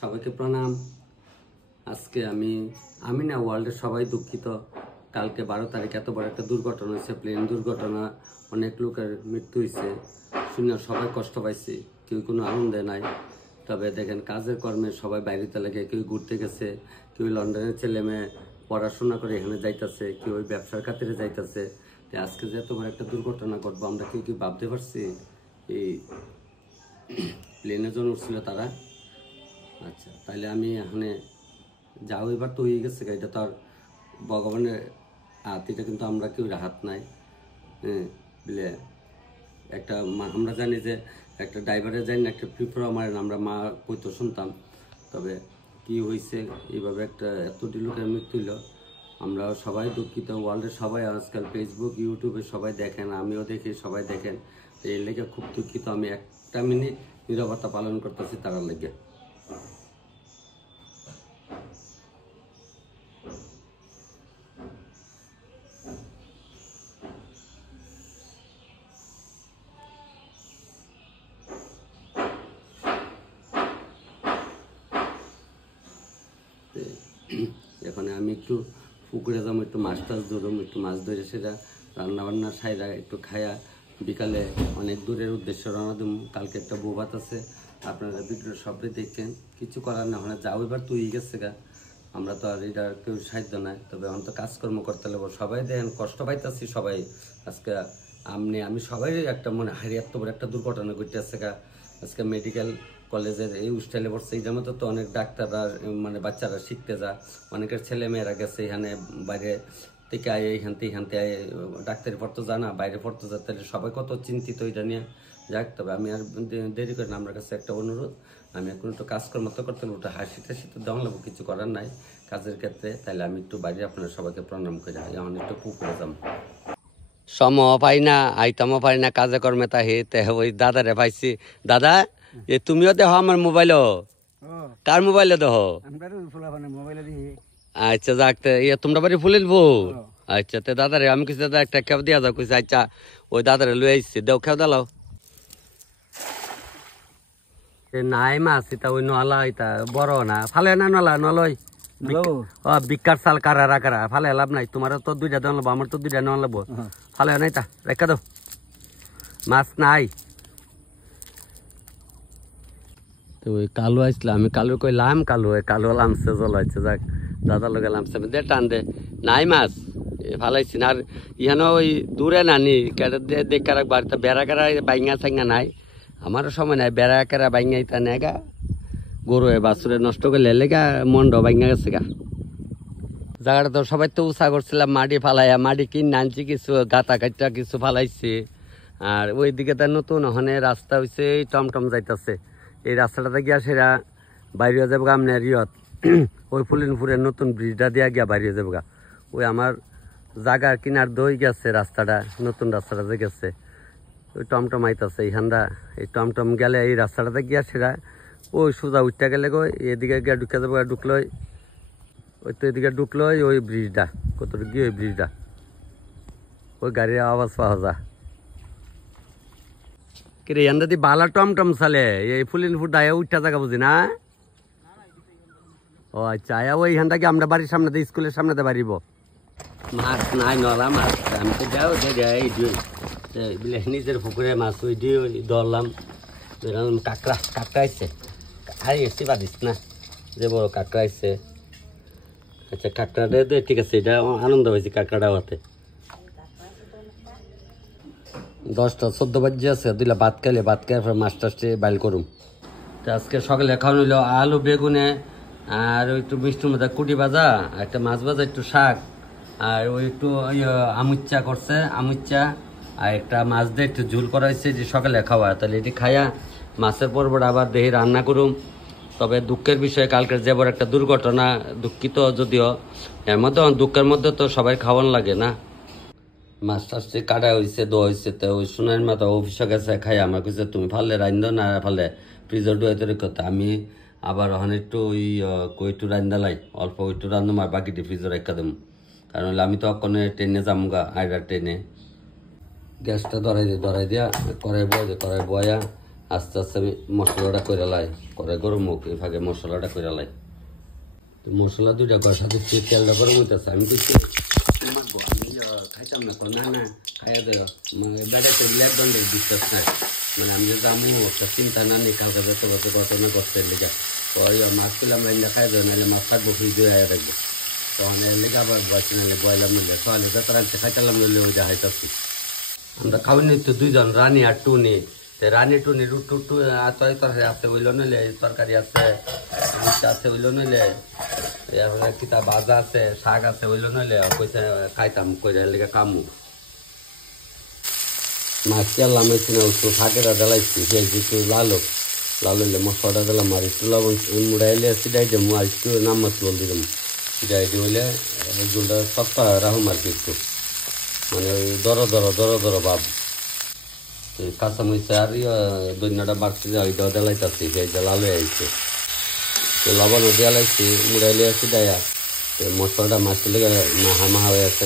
সবাইকে প্রণাম। আজকে আমি না ওয়ার্ল্ডের সবাই দুঃখিত। কালকে 12 তারিখ এত বড় একটা দুর্ঘটনা হয়েছে, প্লেন দুর্ঘটনা, অনেক লোকের মৃত্যু হয়েছে। শুনে সবাই কষ্ট পাইছে, কেউ কোনো আনন্দে নাই। তবে দেখেন কাজের কর্মে সবাই বাইরেতে লাগে, কেউ ঘুরতে গেছে, কেউ লন্ডনের ছেলে মেয়ে পড়াশোনা করে এখানে যাইতেছে, কেউ ওই ব্যবসার খাতিরে যাইতেছে। আজকে যে এত বড় একটা দুর্ঘটনা ঘটবো আমরা কেউ কি ভাবতে পারছি? এই প্লেনে জন উঠছিল তারা। আচ্ছা, তাইলে আমি এখানে যাও, এবার তো হয়ে গেছে, এটা তো আর ভগবানের হাত, এটা কিন্তু আমরা কেউ হাত নাই। বুঝলে, একটা আমরা জানি যে একটা ড্রাইভারে জানি না, একটা প্রিফার মারেন, আমরা মা কইতো শুনতাম। তবে কি হয়েছে, এইভাবে একটা এতটি লোকের মৃত্যু হইল, আমরা সবাই দুঃখিত। ওয়ার্ল্ডের সবাই আজকাল ফেসবুক ইউটিউবে সবাই দেখেন, আমিও দেখি, সবাই দেখেন। এই লেগে খুব দুঃখিত। আমি একটা মিনিট নীরবতা পালন করতেছি তার লেগে। এখন আমি একটু পুকুরে যাবো, একটু মাছ টাছ ধরুম, একটু মাছ ধরে সেটা রান্নাবান্না সাইরা একটু খায়া বিকালে অনেক দূরের উদ্দেশ্যে রওনা দেবো। কালকে একটা বৌভাত আছে, আপনারা ভিডিও সবই দেখেন। কিছু করার না, ওখানে যাও, এবার তুই গেছে গা, আমরা তো আর এটা কেউ সাহায্য নাই। তবে এখন তো কাজকর্ম করতে লাগবো, সবাই দেখেন কষ্ট পাইতেছি সবাই। আজকে আমি সবাই একটা মনে হারিয়ে এত বড় একটা দুর্ঘটনা ঘটতেছে গা। আজকে মেডিকেল কলেজের এই স্টাইলে পড়ছে, এই জন্য তো অনেক ডাক্তাররা মানে বাচ্চারা শিখতে যা, অনেকের ছেলে মেয়েরা গেছে এখানে বাইরে থেকে আয়, এইখানতে আয় ডাক্তারি পড়তে যা না, বাইরে পড়তে যা, তাহলে সবাই কত চিন্তিত এটা নিয়ে। যাক, তবে আমি আর দেরি করি না, আমার কাছে একটা অনুরোধ, আমি এখন একটু কাজকর্ম তো করতে লাগবো, ওটা হাসিতে দেওয়া লাগবো, কিছু করার নাই কাজের ক্ষেত্রে। তাহলে আমি একটু বাইরে আপনার সবাইকে প্রণাম করি, এখন একটু পুকুরে যাম। সময় পাই না, আইতামও পাই না, কাজে কর্মে তা হেতে ওই দাদারে পাইছি। দাদা, এ তুমিও দেখো আমার মোবাইলও? কার মোবাইলে দেখো? আচ্ছা, যাক, তোমরা বাড়ি ফুলিল বউ? আচ্ছা, তো দাদারে আমি কিছু দাদা একটা খেপ দিয়া যাও কইছি। আচ্ছা, ওই দাদারে লই আইছি, দেও খেপ দাও। নাই মাছ, এটা ওই নলা, এটা বড় না, ফালে না নলা, নলই বিকার চাল কারা কারা ফালে লাভ নাই। তোমার তো দুইটা দেওয়া লাগবো, আমার তো দুইটা নেওয়া লাগবো, ফালে নাই তা রেখা দাও, মাছ নাই। তো ওই কালু আসছিল, আমি কালু কইলাম, কালু লামছে, জ্বলাইছে। যাক, দাদা লোকে লামছে, দে টান দে, নাই মাছ ফালাইছি না। আর ইহানো ওই দূরে নানি দেখা রাখবো, আর বেড়া কেরা বাইঙ্গা চাঙ্গা নাই, আমারও সময় নাই বেড়া কেরা বাইঙ্গা ইতা নেগা, গরু বাছুরে নষ্ট করলে লেগা মন্ড বাইঙ্গা গেছে গা। জায়গাটা তো সবাই তো উৎসাহ করছিলাম, মাটি ফালাইয়া, মাটি কিনে আনছি, কিছু গাতা কাটা কিছু ফালাইছি। আর ওইদিকে তার নতুন ওখানে রাস্তা হয়েছে, টমটম যাইতেছে, এই রাস্তাটাতে গিয়া সেরা বাইরে যাবো গা আপনার ইয়ত, ওই ফুলিনপুরের নতুন ব্রিজটা দিয়া গিয়া বাইরে যাবো গা। ওই আমার জাগার কিনার দই গেছে রাস্তাটা, নতুন রাস্তাটা যে গেছে, ওই টমটম আইতাছে এইখানটা। এই টমটম গেলে এই রাস্তাটাতে গিয়া সেরা ওই সোজা উঠতে গেলে গো, এদিকে গিয়া ঢুকে যাবো, ঢুকলোই ওই তো এদিকে ঢুকলোই ওই ব্রিজটা, কতটুকু গিয়ে ওই ব্রিজটা, ওই গাড়ির আওয়াজ পাওয়া যা। কিরে এন দাদি বালা টমটম চালে, এই ফুলিনপুর দায় উঠা জায়গা বুঝি না? ও আচ্ছা, আয়া ওইখানটা কি আমরা বাড়ির সামনে দিয়ে, স্কুলের সামনে দিয়ে বাড়িব? মাছ নাই, নলা মাছ আমি তো যাও এই নিজের পুকুরে মাছ ওই দিয়ে ধরলাম। কাঁকড়া আসছে, খাই এসছি বাদিস না, যে বড় কাঁকড়া আসছে। আচ্ছা, কাঁকড়াটা দে, ঠিক আছে, এটা আনন্দ হয়েছে কাঁকড়াটা হতে। 10টা 14 বাজে আছে, দুইলা ভাত খাইলে, ভাত খাই মাছ টাছটে বাইল করুম। তো আজকে সকালে খাওয়ানো হইলো আলু বেগুনে, আর ওই একটু মিষ্টির মধ্যে কুটি ভাজা, একটা মাছ ভাজা, একটু শাক, আর ওই একটু আমুচ্চা করছে, আমুচ্চা, আর একটা মাছ দিয়ে একটু ঝুল করা হয়েছে, যে সকালে খাওয়া। তাহলে এটি খাইয়া মাছের পর্বটা আবার দেহি রান্না করুম। তবে দুঃখের বিষয়, কালকের যে বড় একটা দুর্ঘটনা, দুঃখিত যদিও, এর মধ্যে দুঃখের মধ্যে তো সবাই খাওয়ান লাগে না। মাছ টাছটি কাটা হয়েছে, দোয়া হয়েছে, তো ওই সোনার মাথা অফিসে গেছে খাই, আমার কাছে তুমি ফালে রান্ধ না, ফালে ফ্রিজের ডুয়াইতে রেখো। আমি আবার ওখানে একটু ওই একটু রান্দালাই, অল্প একটু রান্ধম, আর বাকিটি ফ্রিজে রেখা দেবো, কারণ আমি তো ওখানে ট্রেনে যামগা, আইডার ট্রেনে। গ্যাসটা ধরাই দিয়া কড়াই বয়া আস্তে আস্তে আমি মশলাটা করে লাই, করে গরম হোক এই ফাঁকে মশলাটা করে লাই। তো মশলা দুইটা কষা দিচ্ছি, তেলটা গরম হইতেছে। আমি দিচ্ছি আমি খাইতাম না, না না খাইয়া দেয় মানে বেড়াতে একদম বিশ্বাস নাই, মানে আমি যদি আমি একটা চিন্তা না নিই কাউকে যত বছর ঘটনা করতে লেগে তো ওই মাছ পেলে আমরা ইন্ডা খাই দেবো, নাহলে মাছ থাকবো ফ্রিজে আয়া রাখবো, তখন এর লেগে আবার বয়স নাহলে বয়লার মিললে তাহলে যত রাখতে খাইতাম মিললে ওই দেখাইতেছি। আমরা খাওয়াই নিই তো দুইজন, রানী আর টুনি। রানী টুনি টুটু তরকারি আছে ওইলো নইলে, তরকারি আছে আছে ওইলো নইলে, কিতা ভাজা আছে, শাক আছে ওইলো নইলে পয়সা খাইতাম করে লেগে কামু। মাছ তেলাম একটু শাকেরা জ্বালাইছি, একটু লালো লাল হইলে মশলাটা দিলাম আর একটু লবণ মুড়াইলে সিটাই দেবো আর একটু নাম মাছ জল দিলাম, সিটাই হইলে জলটা সপ্তাহ রাহুম আর কি একটু মানে ওই দর ভাব। কাঁচামরিচ আর দৈন্যটা বাড়ছে যে ওইটাও দেলাইতেছি, সেইটা লাল হয়ে আইছে। তো লবণও দেওয়া লাগছি মুড়াইলে সিটাইয়া মশলাটা মাছের লেগে মাহা মাহা হয়ে আসছে।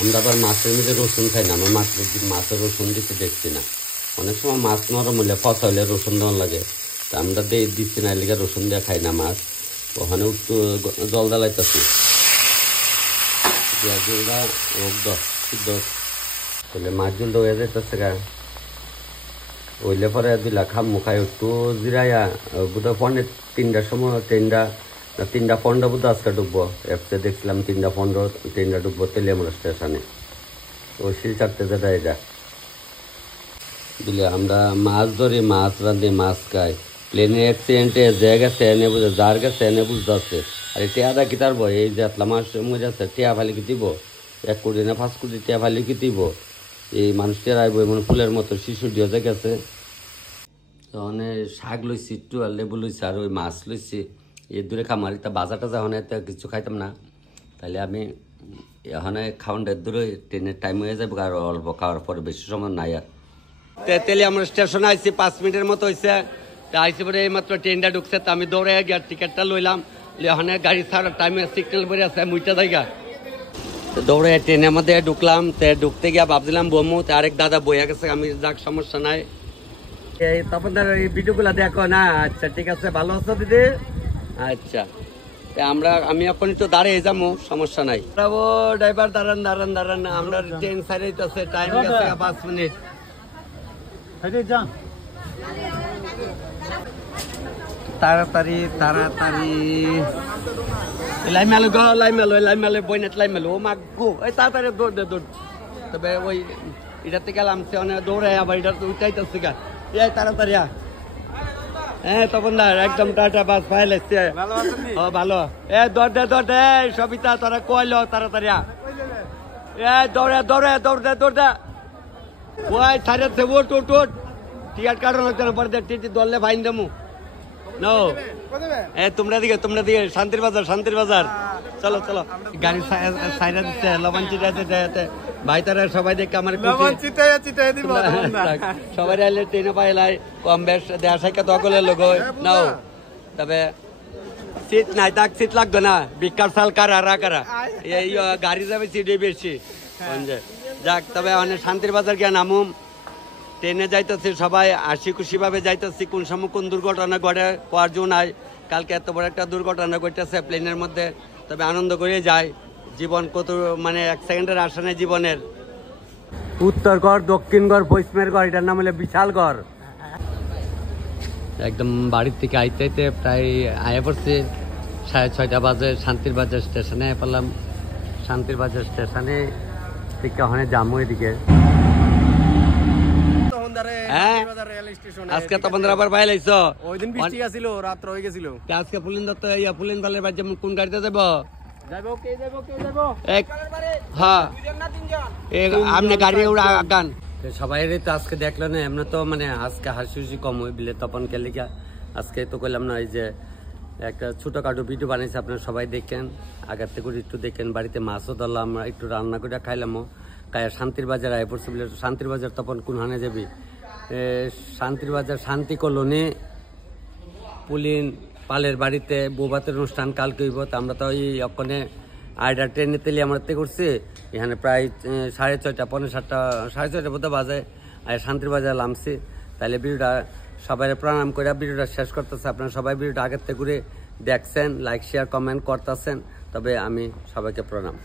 আমরা আবার মাছের মধ্যে রসুন খাই না, আমার মাছের রসুন দিতে দেখছি না। অনেক সময় মাছ নরম হইলে ফসা হইলে রসুন দেওয়া লাগে, তা আমরা দিচ্ছি না, এলাকা রসুন দিয়ে খাই না মাছ। ওখানে একটু জল জ্বালাইতেছি, জলটা সিদ্ধ তাহলে মাছ জলটা হয়ে যাইতেছে গা। ওইলে পরে দিলা খামু খাই একটু জিরাইয়া বোধ হয় 3টার সময় 3:15 বোধ আজকে ঢুকবো। এপসে দেখছিলাম 3:15 ঢুকবো তেলিয়ামুড়া স্টেশনে। তো শিলচারতে যেটা এটা দিলে আমরা মাছ ধরি, মাছ রাঁধি, মাছ খাই। প্লেনের অ্যাক্সিডেন্টে যে গেছে এনে বুঝে, যার গেছে এনে বুঝতে আছে। আর এই টিয়াটা কি তারবো, এই যে আতলা মাছ মরে আছে টিয়া ফালি কি দিব, 1 কোটি না 5 কোটি টিয়া ফালি কি দিব। এই মানুষটির আইব এমন ফুলের মতো শিশু দিয়ে যে গেছে। তখন শাক লইছি একটু আর লেবু লইছি আর ওই মাছ লইছি, এই দূরে খামারি তা বাজারটা যখন কিছু খাইতাম না, তাহলে আমি এখানে খাওয়ানটা দূরে ট্রেনের টাইম হয়ে যাবে আর অল্প খাওয়ার পরে বেশি সময় নাই। আর তেলিয়ামুড়া স্টেশনে আইসি 5 মিনিটের মতো হয়েছে। তা আইসি পরে এইমাত্র ট্রেনটা ঢুকছে, তা আমি দৌড়ে গিয়ে টিকিটটা লইলাম, ওখানে গাড়ি ছাড়ার টাইমে সিগন্যাল পরে আছে মুইটা জায়গা দৌড়ে ট্রেনের মধ্যে ঢুকলাম। ঢুকতে গিয়ে ভাবছিলাম বমু, আরেক দাদা বইয়া গেছে, আমি যাক সমস্যা নাই। এই তপন দাদা এই ভিডিওগুলো দেখো না? আচ্ছা ঠিক আছে, ভালো আছো দিদি? আচ্ছা আমি এখন একটু দাঁড়িয়ে যাবো, সমস্যা নাই। ও ড্রাইভার দাঁড়ান, আমরা ট্রেন ছাড়াইতেছে, টাইম গেছে 5 মিনিট। তাড়াতাড়ি লাইমেলো বইনেট লাইমেলো ও মাগ গো, এই তাড়াতাড়ি দৌড়। তবে ওই এটা থেকে নামছে অনেক দৌড়ে, আবার এটা তো উঠাইতেছে গা, এই তাড়াতাড়ি। হ্যাঁ তপন দা একদম টাটা, বাস ফাইল এসছে। ও ভালো, এ দৌড় সবিতা তোরা কইলো তাড়াতাড়ি, এ দৌড়ে ওই ছাড়াচ্ছে ওট টিকিট কাটানো লাগছে না, পরে টিটি দললে ফাইন দেবো। নো তোমরা দিকে শান্তির বাজার চলো গাড়ি সাইরা দিচ্ছে, লবণ চিটাইতে ভাই তারা সবাই দেখে আমার সবাই আইলে ট্রেনে পাইলাই কম বেশ দেড় সাইকা তকলের লোক নাও। তবে সিট নাই, তাক সিট লাগবে না, বিকার সাল কারা এই গাড়ি যাবে সিটে বেশি যাক। তবে অনেক শান্তির বাজার গিয়ে নামুম, ট্রেনে যাইতেছি সবাই হাসি খুশি ভাবে যাইতেছি। কোন সময় কোন দুর্ঘটনা ঘটে পাওয়ার জন্য নাই। কালকে এত বড় একটা দুর্ঘটনা ঘটেছে প্লেনের মধ্যে, তবে আনন্দ করে যায়। জীবন কত মানে 1 সেকেন্ডের আশা নেই জীবনের। উত্তর গড়, দক্ষিণ গড়, পশ্চিমের গড়, এটার নাম হলো বিশাল গড়। একদম বাড়ির থেকে আইতে প্রায় আয়া পড়ছে 6:30 বাজে। শান্তির বাজার স্টেশনে পেলাম, শান্তির বাজার স্টেশনে থেকে ওখানে যাবো এদিকে। আজকে তপন আবার বাইরে আইছো? ওই দিন বৃষ্টি আছিল, রাত্র হয়ে গেছিল। আজকে পুলিন দত্ত পুলিন পালের বাড়ি কোন গাড়িতে যাবো? সবাই তো আজকে দেখলেন এমনি তো মানে আজকে হাসি খুশি কম হয়ে বিলে তপন কেলিকা আজকে তো কইলাম না, এই যে একটা ছোটখাটো ভিডিও বানাইছে, আপনারা সবাই দেখেন, আগের থেকে একটু দেখেন। বাড়িতে মাছও ধরলাম, একটু রান্না করে খাইলামও। শান্তির বাজার আয় পড়ছে বলে, শান্তির বাজার তপন কোন হানে যাবি? শান্তির বাজার শান্তি কলোনি পুলিন পালের বাড়িতে বৌভাতের অনুষ্ঠান কালকে হইব। তা আমরা তো ওই ওখানে আইডা ট্রেনে তেলে আমরা করছি, এখানে প্রায় 6:30 পৌনে 7টা 6:30 বোধ বাজে আর শান্তির বাজার নামছি। তাহলে ভিডিওটা সবাই প্রণাম করে ভিডিওটা শেষ করতেছে। আপনারা সবাই ভিডিওটা আগের থেকে ঘুরে দেখছেন, লাইক শেয়ার কমেন্ট করতেছেন, তবে আমি সবাইকে প্রণাম।